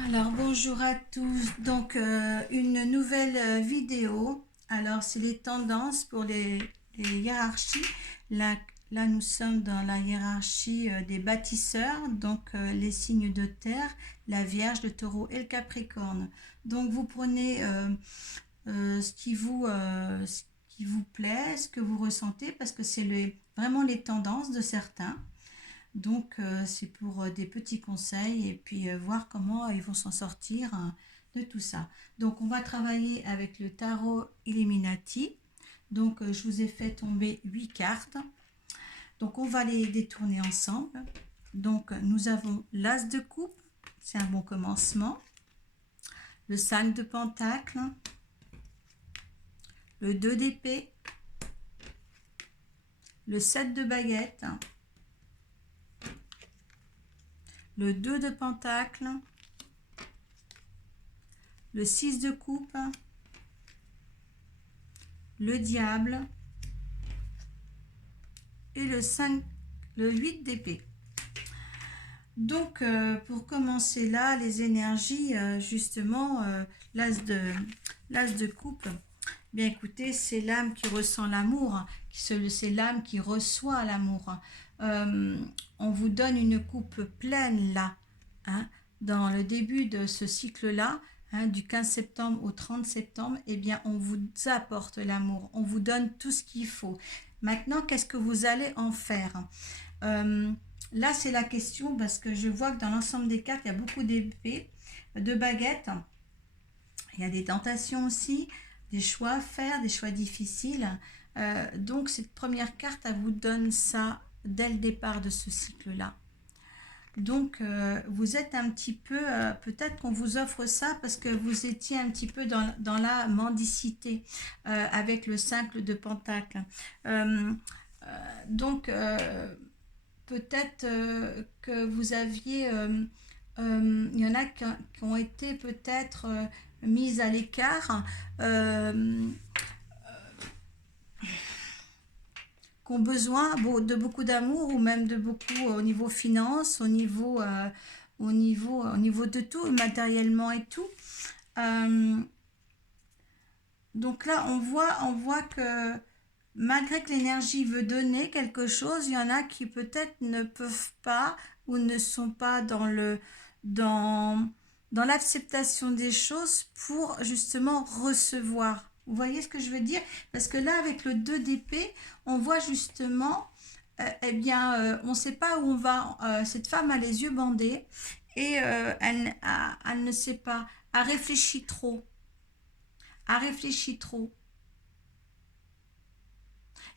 Alors bonjour à tous, donc une nouvelle vidéo. Alors c'est les tendances pour les hiérarchies. Là nous sommes dans la hiérarchie des bâtisseurs, donc les signes de terre, la Vierge, le Taureau et le Capricorne. Donc vous prenez ce qui vous plaît, ce que vous ressentez, parce que c'est vraiment les tendances de certains. Donc, c'est pour des petits conseils et puis voir comment ils vont s'en sortir de tout ça. Donc, on va travailler avec le tarot Illuminati. Donc, je vous ai fait tomber 8 cartes. Donc, on va les détourner ensemble. Donc, nous avons l'As de coupe, c'est un bon commencement. Le 5 de pentacle, le 2 d'épée, le 7 de baguette, le 2 de pentacle, le 6 de coupe, le diable et le 8 d'épée. Donc pour commencer là, les énergies, justement, l'as de coupe, bien écoutez, c'est l'âme qui ressent l'amour, c'est l'âme qui reçoit l'amour. On vous donne une coupe pleine là, hein, dans le début de ce cycle-là, hein, du 15 septembre au 30 septembre, eh bien on vous apporte l'amour, on vous donne tout ce qu'il faut. Maintenant, qu'est-ce que vous allez en faire? Là, c'est la question parce que je vois que dans l'ensemble des cartes, il y a beaucoup d'épées, de baguettes. Il y a des tentations aussi, des choix à faire, des choix difficiles. Donc, cette première carte, elle vous donne ça dès le départ de ce cycle-là. Donc, vous êtes un petit peu, peut-être qu'on vous offre ça parce que vous étiez un petit peu dans la mendicité avec le 5 de pentacle. Donc, peut-être que vous aviez, il y en a qui ont été peut-être mises à l'écart, qui ont besoin de beaucoup d'amour ou même de beaucoup au niveau finance, au niveau de tout, matériellement et tout. Donc là, on voit que malgré que l'énergie veut donner quelque chose, il y en a qui peut-être ne peuvent pas ou ne sont pas dans, dans l'acceptation des choses pour justement recevoir. Vous voyez ce que je veux dire? Parce que là, avec le 2 d'épée, on voit justement, eh bien, on ne sait pas où on va. Cette femme a les yeux bandés et elle ne sait pas, elle réfléchit trop, elle réfléchit trop.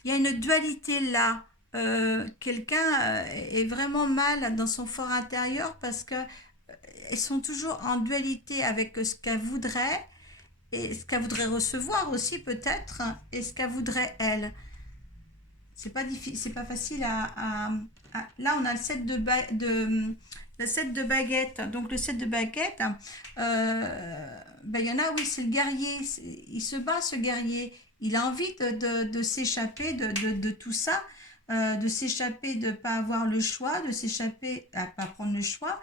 Il y a une dualité là. Quelqu'un est vraiment mal dans son fort intérieur parce que elles sont toujours en dualité avec ce qu'elle voudrait et ce qu'elle voudrait recevoir aussi peut-être et ce qu'elle voudrait elle. C'est pas difficile, c'est pas facile là on a le 7 le 7 de baguette. Donc le 7 de baguette, ben, il y en a, oui, c'est le guerrier. Il se bat, ce guerrier. Il a envie de s'échapper de tout ça, de s'échapper de ne pas avoir le choix, de s'échapper à ne pas prendre le choix,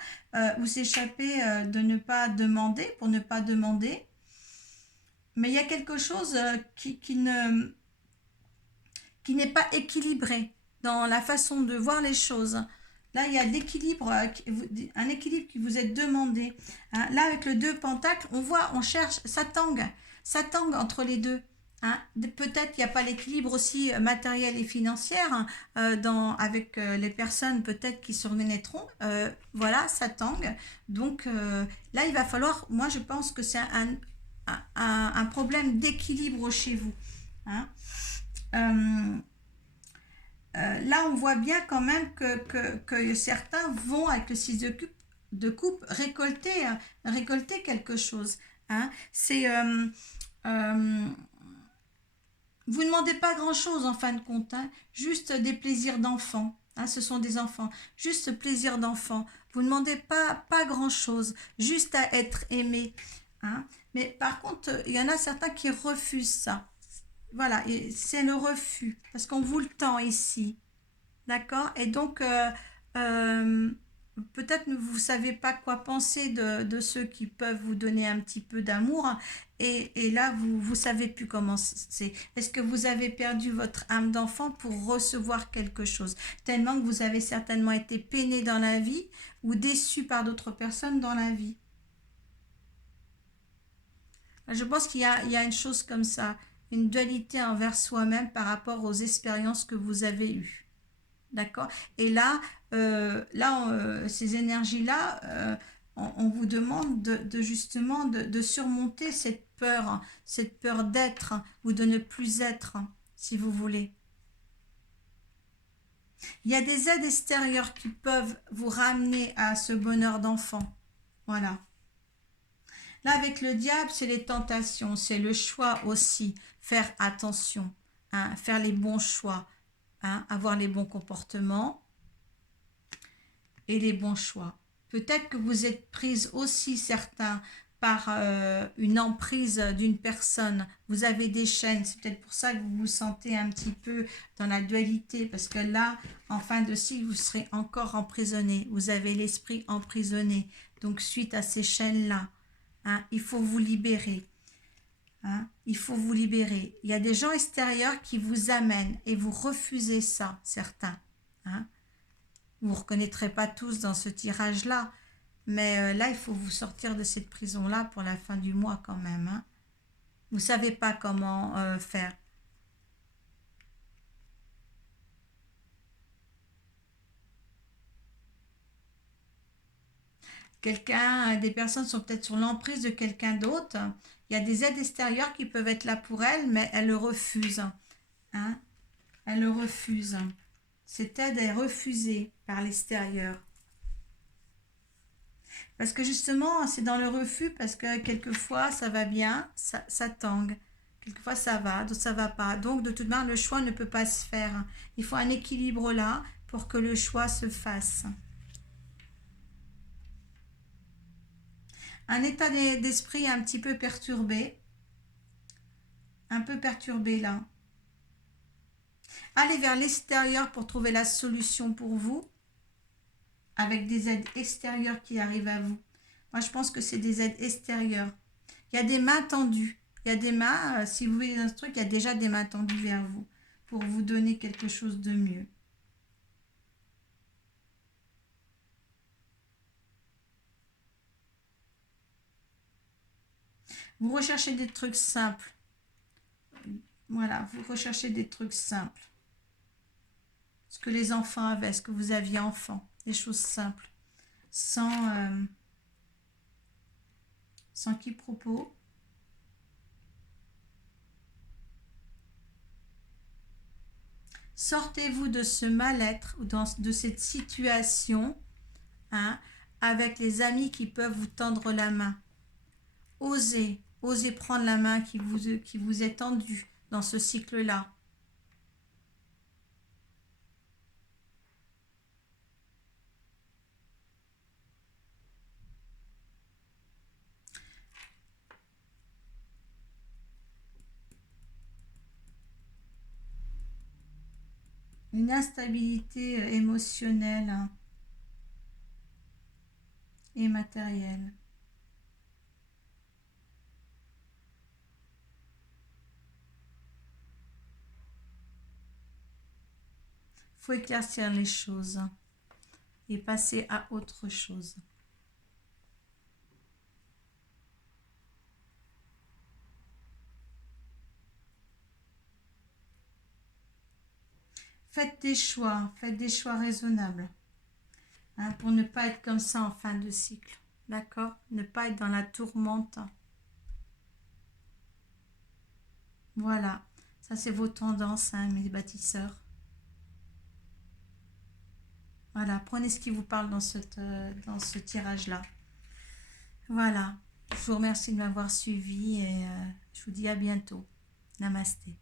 ou s'échapper de ne pas demander pour ne pas demander. Mais il y a quelque chose qui n'est pas équilibré dans la façon de voir les choses. Là, il y a l'équilibre, un équilibre qui vous est demandé. Hein. Là, avec le 2 pentacle, on voit, on cherche, ça tangue entre les deux. Hein. Peut-être qu'il n'y a pas l'équilibre aussi matériel et financier hein, avec les personnes peut-être qui se reconnaîtront. Voilà, ça tangue. Donc là, il va falloir, moi je pense que c'est un problème d'équilibre chez vous. Hein. Euh, Là, on voit bien quand même que certains vont, avec le 6 de coupe, récolter quelque chose. Hein. C'est, vous ne demandez pas grand-chose en fin de compte, hein, juste des plaisirs d'enfants. Hein, ce sont des enfants, juste plaisir d'enfants. Vous ne demandez pas grand-chose, juste à être aimé. Hein. Mais par contre, il y en a certains qui refusent ça. Voilà, c'est le refus, parce qu'on vous le tend ici. D'accord. Et donc, euh, peut-être vous ne savez pas quoi penser de ceux qui peuvent vous donner un petit peu d'amour et là vous ne savez plus comment c'est. Est-ce que vous avez perdu votre âme d'enfant pour recevoir quelque chose tellement que vous avez certainement été peiné dans la vie ou déçu par d'autres personnes dans la vie? Je pense il y a une chose comme ça, une dualité envers soi-même par rapport aux expériences que vous avez eues. D'accord. Et là, ces énergies-là, on vous demande de justement de surmonter cette peur d'être ou de ne plus être, si vous voulez. Il y a des aides extérieures qui peuvent vous ramener à ce bonheur d'enfant. Voilà. Là, avec le diable, c'est les tentations, c'est le choix aussi. Faire attention, hein, faire les bons choix, hein, avoir les bons comportements et les bons choix. Peut-être que vous êtes prise aussi, certains, par une emprise d'une personne. Vous avez des chaînes, c'est peut-être pour ça que vous vous sentez un petit peu dans la dualité, parce que là, en fin de cycle, vous serez encore emprisonné. Vous avez l'esprit emprisonné. Donc, suite à ces chaînes-là, hein, il faut vous libérer. Hein, il faut vous libérer. Il y a des gens extérieurs qui vous amènent et vous refusez ça, certains. Hein. Vous ne reconnaîtrez pas tous dans ce tirage-là, mais là, il faut vous sortir de cette prison-là pour la fin du mois quand même. Hein. Vous ne savez pas comment faire. Des personnes sont peut-être sur l'emprise de quelqu'un d'autre. Il y a des aides extérieures qui peuvent être là pour elles, mais elles le refusent. Hein. Elles le refusent. Cette aide est refusée par l'extérieur. Parce que justement, c'est dans le refus, parce que quelquefois, ça va bien, ça tangue. Quelquefois, ça va, d'autres, ça va pas. Donc, de toute manière, le choix ne peut pas se faire. Il faut un équilibre là pour que le choix se fasse. Un état d'esprit un petit peu perturbé. Un peu perturbé là. Allez vers l'extérieur pour trouver la solution pour vous, avec des aides extérieures qui arrivent à vous. Moi, je pense que c'est des aides extérieures. Il y a des mains tendues. Il y a des mains, si vous voyez dans ce truc, il y a déjà des mains tendues vers vous pour vous donner quelque chose de mieux. Vous recherchez des trucs simples. Voilà, vous recherchez des trucs simples. Ce que les enfants avaient, ce que vous aviez enfant. Des choses simples. Sans quiproquo. Sortez-vous de ce mal-être ou de cette situation, hein, avec les amis qui peuvent vous tendre la main. Osez prendre la main qui vous est tendue dans ce cycle-là. Une instabilité émotionnelle, hein, et matérielle. Il faut éclaircir les choses et passer à autre chose. Faites des choix raisonnables, hein, pour ne pas être comme ça en fin de cycle. D'accord? Ne pas être dans la tourmente. Voilà, ça c'est vos tendances, hein, mes bâtisseurs. Voilà, prenez ce qui vous parle dans ce tirage-là. Voilà, je vous remercie de m'avoir suivi et je vous dis à bientôt. Namasté.